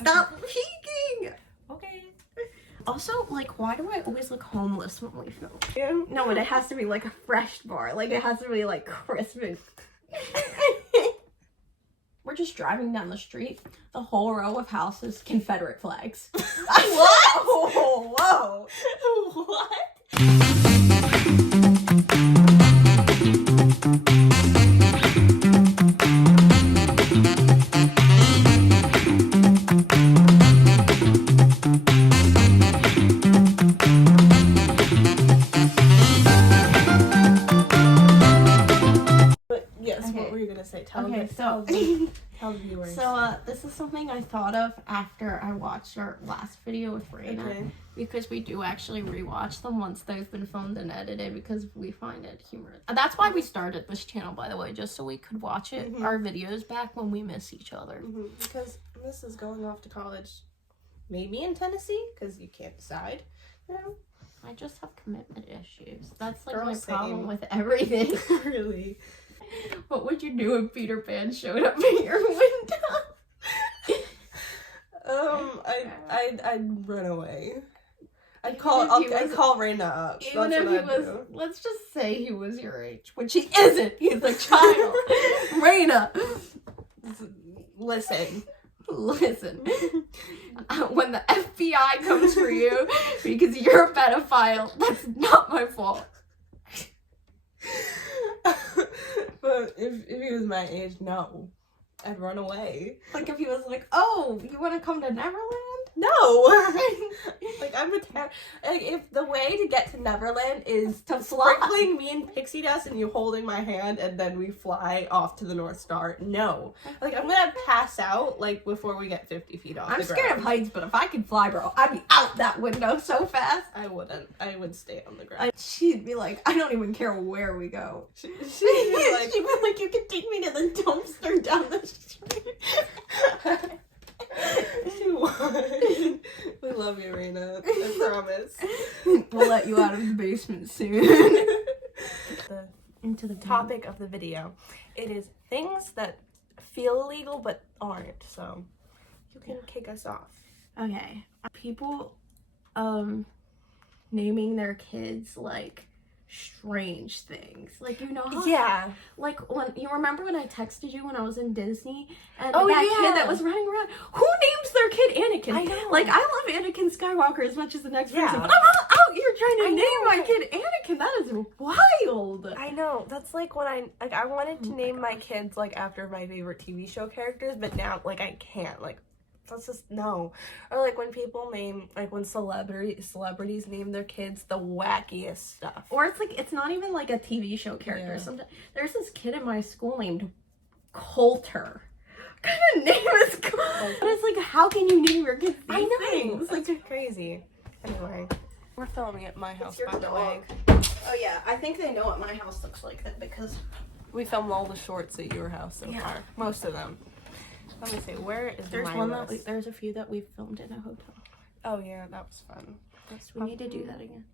Stop peeking! Okay. Also, like, why do I always look homeless when we film? Yeah. No, but it has to be like a fresh bar. Like, it has to be like Christmas. We're just driving down the street. The whole row of houses, Confederate flags. Whoa! Whoa! What? But yes, Okay. what were you gonna say? Tell Okay, me. so Tell the viewers. this is something I thought of after I watched our last video with Raina. Okay. Because we do actually rewatch them once they've been filmed and edited because we find it humorous. That's why we started this channel, by the way, just so we could watch it, our videos back when we miss each other. Because this is going off to college, maybe in Tennessee, because you can't decide. You know? I just have commitment issues. That's like Girl, my same. problem with everything. Really. What would you do if Peter Pan showed up at your window? I'd run away. I'd Even call. if he I'd was- call Raina up. Even That's if what he I'd was, do. let's just say he was your age, which he isn't. He's a child. Raina, Listen. listen. When the FBI comes for you because you're a pedophile, that's not my fault. But if he was my age, no, I'd run away. Like if he was like, "Oh, you want to come to Neverland?" No. Like I'm like if the way to get to Neverland is To fly. sprinkling me in pixie dust and you holding my hand and then we fly off to the North Star. No. Like I'm gonna pass out like before we get 50 feet off I'm the scared ground. of heights, but if I could fly, bro, I'd be out that window so fast. I wouldn't. I would stay on the ground. She'd be like, "I don't even care where we go." She'd be She'd be like, "You can take me to the dumpster down the street." she would. We love you, Raina. I promise. We'll let you out of the basement soon. The Into the topic of the video. It is things that feel illegal but aren't. So you can kick us off. Okay. People naming their kids like strange things. Like, you know how Yeah. like when you remember when I texted you when I was in Disney and Oh, that yeah. kid that was running around, who names their kid Anakin? I know. Like, I love Anakin Skywalker as much as the next Yeah. person, but I'm not out here trying to I name know. my kid Anakin. That is wild. I know. That's like when I wanted to Oh my name my kids like after my favorite TV show characters, but now like I can't. Like that's just no. Or like when people name like when celebrities name their kids the wackiest stuff. Or it's like, it's not even like a TV show character. Yeah. Sometimes there's this kid in my school named Coulter. What kind of name is Coulter? But it's like, how can you name your kids these I know. things? It's Like, like crazy. Anyway, we're filming at my house, your by the way. oh yeah, I think they know what my house looks like then because We filmed all the shorts at your house so Yeah. far. Most of them. Let me see. Where is there's my one that list? there's a few that we filmed in a hotel. Oh yeah, that was fun. Yes, we need to do that again.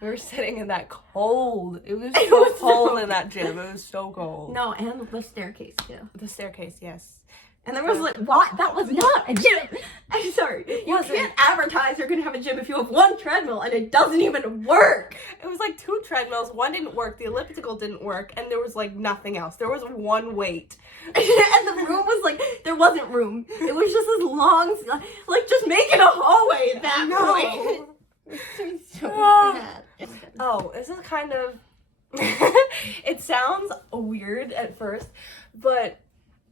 We were sitting in that cold. It was It so was cold so in that gym. It was so cold. No, and the staircase too. The staircase, yes. And there was like, what? That was not a gym. I'm sorry. You Wasn't. can't advertise you're gonna have a gym if you have one treadmill and it doesn't even work. It was like 2 treadmills. One didn't work. The elliptical didn't work, and there was like nothing else. There was one weight. And the room was like, there wasn't room. It was just this long, like just make it a hallway at that point. It's so bad. Oh, this is kind of. It sounds weird at first, but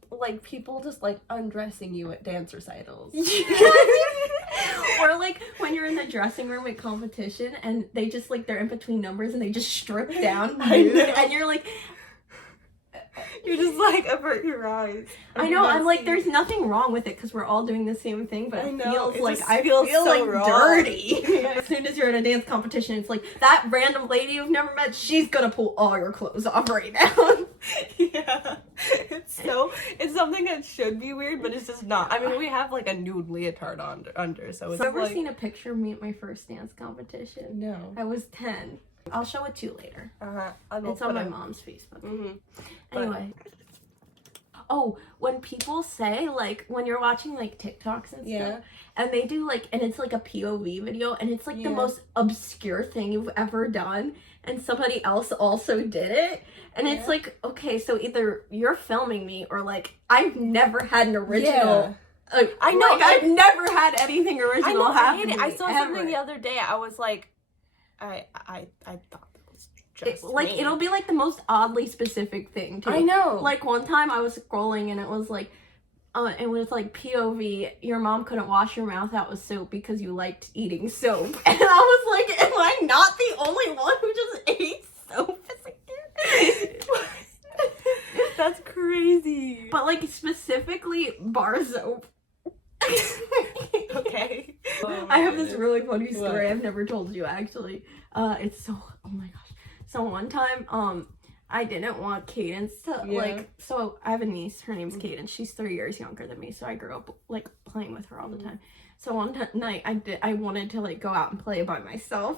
like people just like undressing you at dance recitals. Or like when you're in the dressing room at competition and they just like they're in between numbers and they just strip down I nude, know. and you're like, You just like avert your eyes. I know, I'm like, there's nothing wrong with it because we're all doing the same thing, but I it know, feels it like just I feels feel so like wrong. dirty. As soon as you're at a dance competition, it's like that random lady you've never met, she's gonna pull all your clothes off right now. Yeah, it's something that should be weird, but it's just not. I mean, we have like a nude leotard under, so it's Have you ever like seen a picture of me at my first dance competition? no. I was 10. I'll show it to you later. I It's on my mom's Facebook. Mm-hmm. Anyway. Oh, when people say, like, when you're watching, like, TikToks and stuff, and they do, like, and it's, like, a POV video, and it's, like, the most obscure thing you've ever done, and somebody else also did it, and it's, like, okay, so either you're filming me, or, like, I've never had an original... I know, like, I've never had anything original happen to me, I saw something the other day, I was like, I thought that was just like, me. it'll be, like, the most oddly specific thing, too. I know. Like, one time I was scrolling, and it was, like, POV, your mom couldn't wash your mouth out with soap because you liked eating soap. And I was like, am I not the only one who just ate soap as a kid? That's crazy. But, like, specifically bar soap. Okay. I have this really funny story I've never told you, actually. It's so, oh my gosh. So one time, I didn't want Cadence to, like, so I have a niece, her name's Cadence, she's 3 years younger than me, so I grew up, like, playing with her all the time. So one night, I wanted to, like, go out and play by myself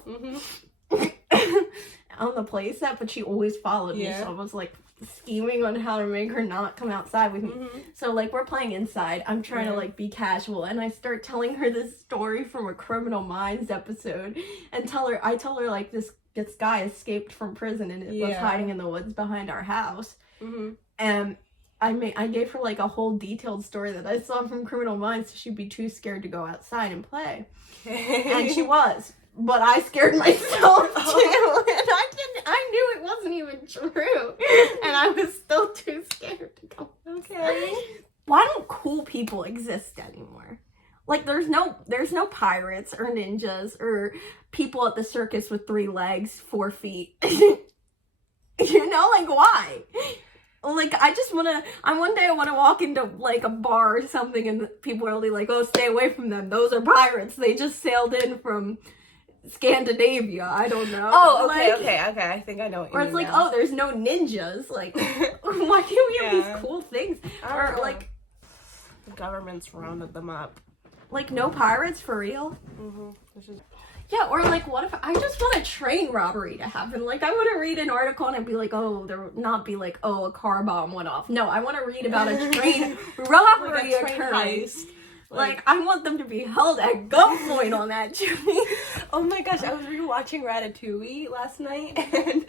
on the play set, but she always followed me, so I was, like, scheming on how to make her not come outside with me. So, like, we're playing inside, I'm trying to, like, be casual, and I start telling her this story from a Criminal Minds episode, and I tell her, like, this guy escaped from prison and was hiding in the woods behind our house. And I gave her, like, a whole detailed story that I saw from Criminal Minds, so she'd be too scared to go outside and play. And she was. But I scared myself too, and I knew it wasn't even true, and I was still too scared to go. Okay. Why don't cool people exist anymore? Like, there's no pirates or ninjas or people at the circus with 3 legs, 4 feet. You know, like, why? Like, one day I wanna walk into, like, a bar or something, and people are only like, oh, stay away from them. Those are pirates. They just sailed in from Scandinavia. I don't know. Oh, okay, okay. I think I know what you mean. Or it's like, now. oh, there's no ninjas. Like, why can't we have these cool things? Or, like... The government's rounded them up. Like, no pirates for real? Yeah, or like, what if I just want a train robbery to happen? Like, I want to read an article and I'd be like, oh, there would not be like, oh, a car bomb went off. No, I want to read about a train robbery like a train occurring. heist. Like, I want them to be held at gunpoint on that train. Oh my gosh, I was rewatching Ratatouille last night, and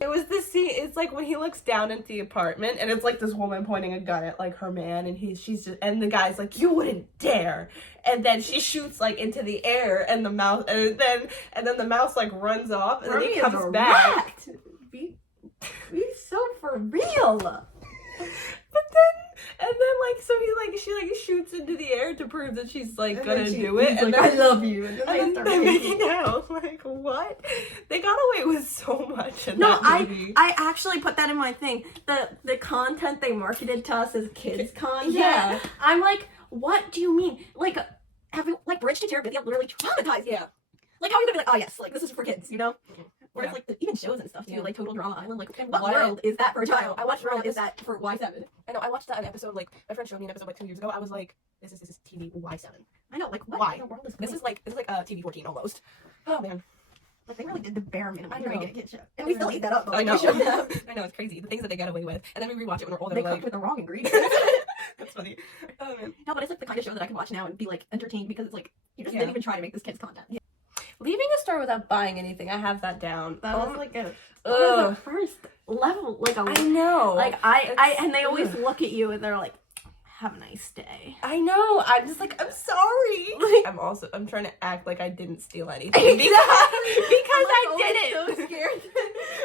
it was this scene, it's like when he looks down at the apartment, and it's like this woman pointing a gun at like her man, and she's just, and the guy's like, you wouldn't dare. And then she shoots like into the air, and the mouse, and then the mouse like runs off, and then he comes back. Be so for real. And then she shoots into the air to prove that she's like gonna do it. And like, I love you. And then they make it out. Like, what? They got away with so much in that movie. I actually put that in my thing. The content they marketed to us as kids content. Yeah. I'm like, what do you mean? Like, having like Bridge to Terabithia literally traumatized me. Yeah. Like, how are you gonna be like, oh yes, like this is for kids, you know? Or it's like even shows and stuff too, like Total Drama Island. Like, what world is that for a child? What world is that for Y7? I know. I watched that episode. Like, my friend showed me an episode like 2 years ago. I was like, this is TV Y7. I know. Like, what Why? in the world is This is like TV 14 almost. Oh man. Like, they really did the bare minimum. I to know. make it a kid show. And we still eat that up. I know. We shouldn't have. I know, it's crazy. The things that they get away with. And then we rewatch it when we're older. They like, cooked with the wrong ingredients. That's funny. Oh man. No, but it's like the kind of show that I can watch now and be like entertained because it's like you just didn't even try to make this kid's content. Yeah. Leaving a store without buying anything, I have that down. That was like the first level. Like I know. Like I and they always look at you and they're like, have a nice day. I know. I'm just like, I'm sorry. I'm trying to act like I didn't steal anything. Exactly. Because I I'm didn't. so scared.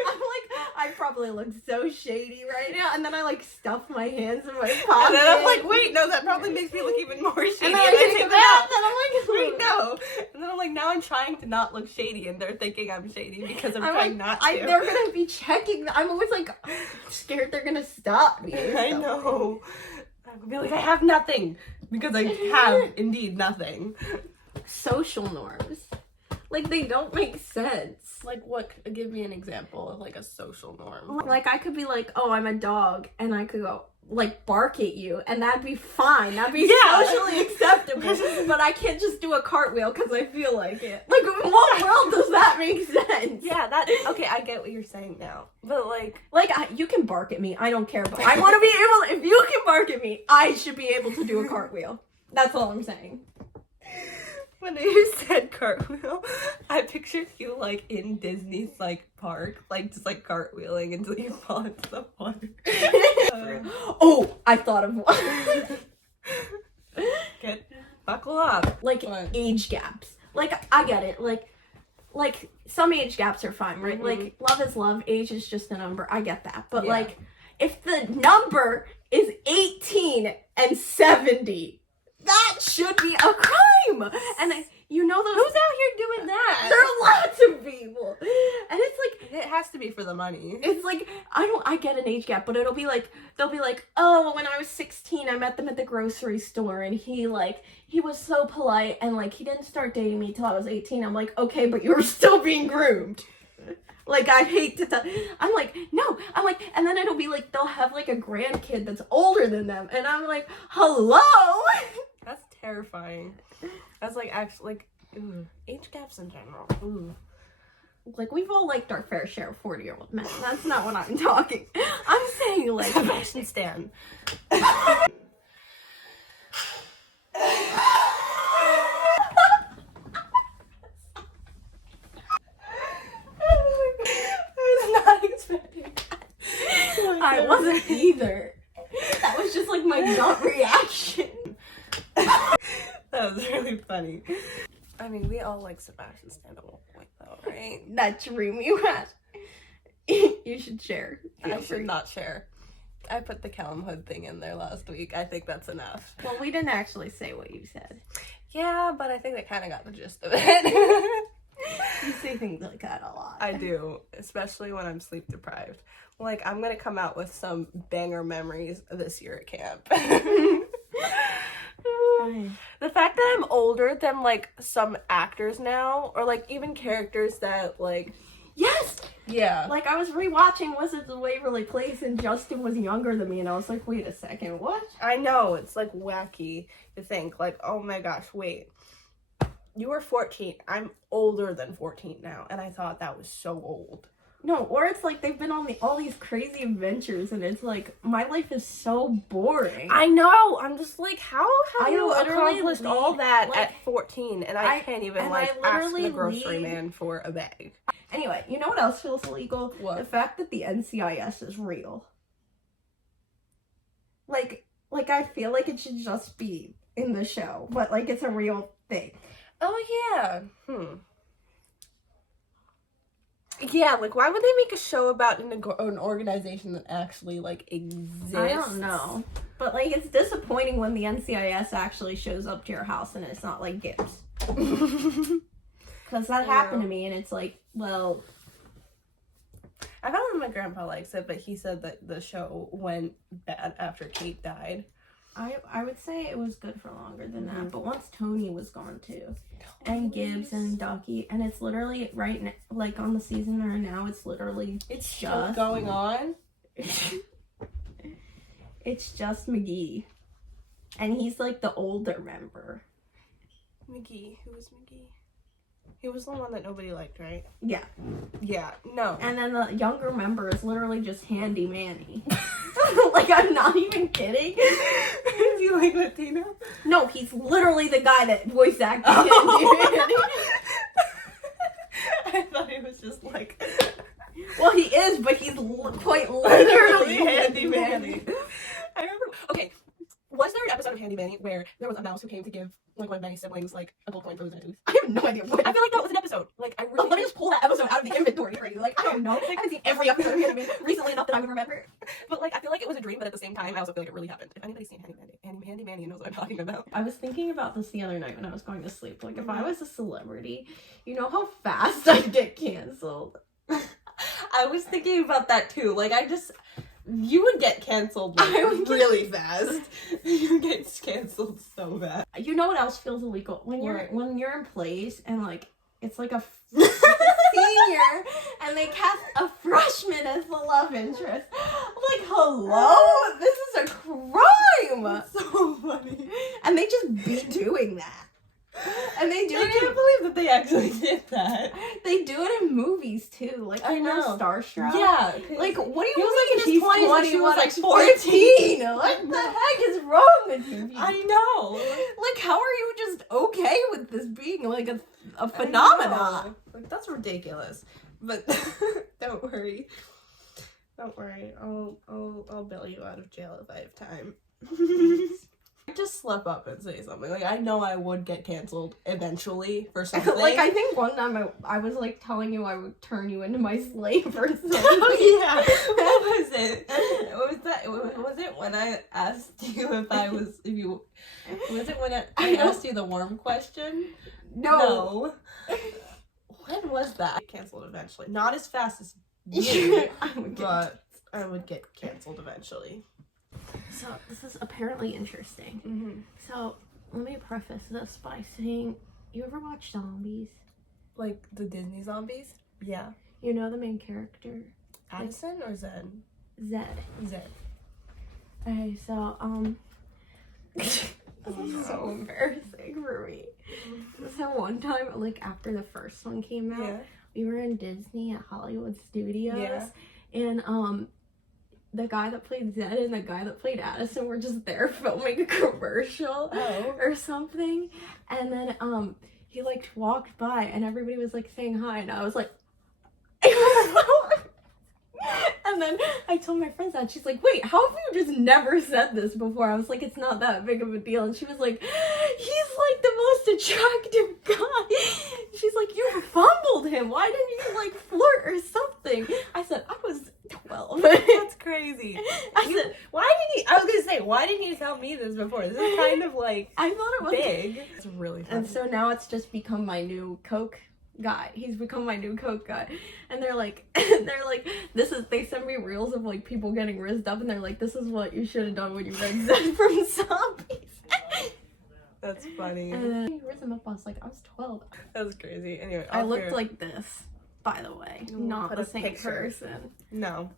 I'm like, I probably look so shady right now. And then I like stuff my hands in my pocket. And then I'm like, wait, no, that probably makes me look even more shady. And then I take it back. And I'm like, wait, no. And then I'm like, now I'm trying to not look shady, and they're thinking I'm shady because I'm trying not to. They're gonna be checking. I'm always like scared they're gonna stop me. I know. I would be like, I have nothing because I have indeed nothing. Social norms, like they don't make sense. Like what? Give me an example of like a social norm. Like I could be like, oh, I'm a dog, and I could go like bark at you, and that'd be fine. That'd be socially acceptable. But but I can't just do a cartwheel because I feel like it. Like, in what world does that make sense? Yeah, okay, I get what you're saying now. But, like... you can bark at me. I don't care. But I want to be able... If you can bark at me, I should be able to do a cartwheel. That's all I'm saying. When you said cartwheel, I pictured you, like, in Disney's, like, park. Like, just, like, cartwheeling until you fall into the water. Oh, I thought of one. Get buckle up. Like, age gaps. Like, I get it. Like, some age gaps are fine, right? Mm-hmm. Like, love is love. Age is just a number. I get that. But, like, if the number is 18 and 70... that should be a crime. And you know those... Who's out here doing that? There are lots of people. And it's like... it has to be for the money. It's like, I get an age gap, but it'll be like, they'll be like, oh, when I was 16, I met them at the grocery store, and he was so polite, and, like, he didn't start dating me till I was 18. I'm like, okay, but you were still being groomed. Like, I hate to tell... I'm like, no. I'm like... And then it'll be like, they'll have, like, a grandkid that's older than them, and I'm like, hello? That's terrifying. That's, like, actually, like, ooh, age gaps in general. Ooh. Like, we've all liked our fair share of 40-year-old men. That's not what I'm talking. I'm saying, like... Sebastian Stan. I wasn't either. That was just like my gut reaction. That was really funny. I mean, we all like Sebastian Stan at one point, though, right? That dream you had. You should share. I should not share. I put the Callum Hood thing in there last week. I think that's enough. Well, we didn't actually say what you said. Yeah, but I think they kind of got the gist of it. You say things like that a lot. I do, especially when I'm sleep deprived. Like, I'm gonna come out with some banger memories this year at camp. The fact that I'm older than, like, some actors now, or, like, even characters that, like... Yes! Yeah. Like, I was rewatching Wizards of Waverly Place, and Justin was younger than me, and I was like, wait a second, what? I know, it's, like, wacky to think, like, oh my gosh, wait. You were 14. I'm older than 14 now, and I thought that was so old. No, or it's like they've been on all these crazy adventures, and it's like, my life is so boring. I know! I'm just like, how have you literally accomplished all that like, at 14, and I can't even, like, ask the grocery man for a bag? Anyway, you know what else feels illegal? What? The fact that the NCIS is real. Like, I feel like it should just be in the show, but, like, it's a real thing. Oh, yeah. Yeah, like, why would they make a show about an organization that actually, like, exists? I don't know. But, like, it's disappointing when the NCIS actually shows up to your house and it's not, like, Gibbs. Because that happened to me, and it's like, well... I found that my grandpa likes it, but he said that the show went bad after Kate died. I would say it was good for longer than that, but once Tony was gone too, and Gibbs and Ducky, and it's literally right now, like on the season they're in now, it's literally just going on. It's just McGee, and he's like the older member. McGee, who was McGee? He was the one that nobody liked, right? Yeah. Yeah, no. And then the younger member is literally just Handy Manny. Like, I'm not even kidding. Do you like Latino? No, he's literally the guy that voice acted Handy Manny. I thought he was just like... Well, he is, but he's quite literally Handy Manny. I remember... Okay, was there an episode of Handy Manny where there was a mouse who came to give like one of Manny's siblings like a gold coin for losing a tooth? I have no idea what. I feel like that was an episode. Like, I really... Let me just pull that episode out of the inventory for you. Like, I don't know. I haven't seen every episode of Handy Manny recently enough that I would remember. But like, I feel like it was a dream, but at the same time, I also feel like it really happened. If anybody's seen Handy Manny knows what I'm talking about. I was thinking about this the other night when I was going to sleep. Like, if I was a celebrity, you know how fast I'd get canceled. I was thinking about that too. Like, you would get canceled like, really fast. You get canceled so bad. You know what else feels illegal? When you're in plays and like it's like a senior and they cast a freshman as the love interest. I'm like, hello? This is a crime! That's so funny. And they just be doing that. And they do I can't believe that they actually did that. They do it in movies too. Like, I know. Starstruck. Yeah. Like, what do you He was mean like in he's his 20s 20 and she was when like she's 14? What the heck is wrong with you? I know. Like, how are you just okay with this being like a phenomenon? Like, that's ridiculous. But don't worry. Don't worry. I'll bail you out of jail if I have time. Just slip up and say something. Like, I know I would get canceled eventually for something. Like, I think one time I was like telling you I would turn you into my slave or something. Oh yeah. What was it? Was it when I asked you was it when I asked you the worm question? No. When was that? I get canceled eventually. Not as fast as you, but I would get canceled eventually. So this is apparently interesting. Mm-hmm. So let me preface this by saying, you ever watch Zombies? Like the Disney zombies? Yeah. You know the main character? Addison or Zed? Zed. Zed. Okay, so this is so embarrassing for me. So one time, like after the first one came out, we were in Disney at Hollywood Studios, and the guy that played Zed and the guy that played Addison were just there filming a commercial or something, and then he like walked by and everybody was like saying hi, and I was like and then I told my friends that. She's like, wait, how have you just never said this before? I was like, it's not that big of a deal. And she was like, he's like the most attractive guy. She's like, you fumbled him. Why didn't you like flirt or something? I said, I was 12. That's crazy. I was gonna say, why didn't you tell me this before? This is kind of like, I thought it was big. It's really funny. And so now it's just become my new Coke guy. He's become my new Coke guy. And they're like, they send me reels of like people getting rizzed up, and they're like, this is what you should have done when you read Zed from Zombies. That's funny. And then he rizzed him up, I was like, I was 12. That was crazy. Anyway, I looked like this, by the way. Not the same person. No.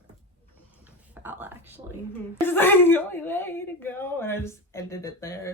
Foul, actually. It's like the only way to go, and I just ended it there.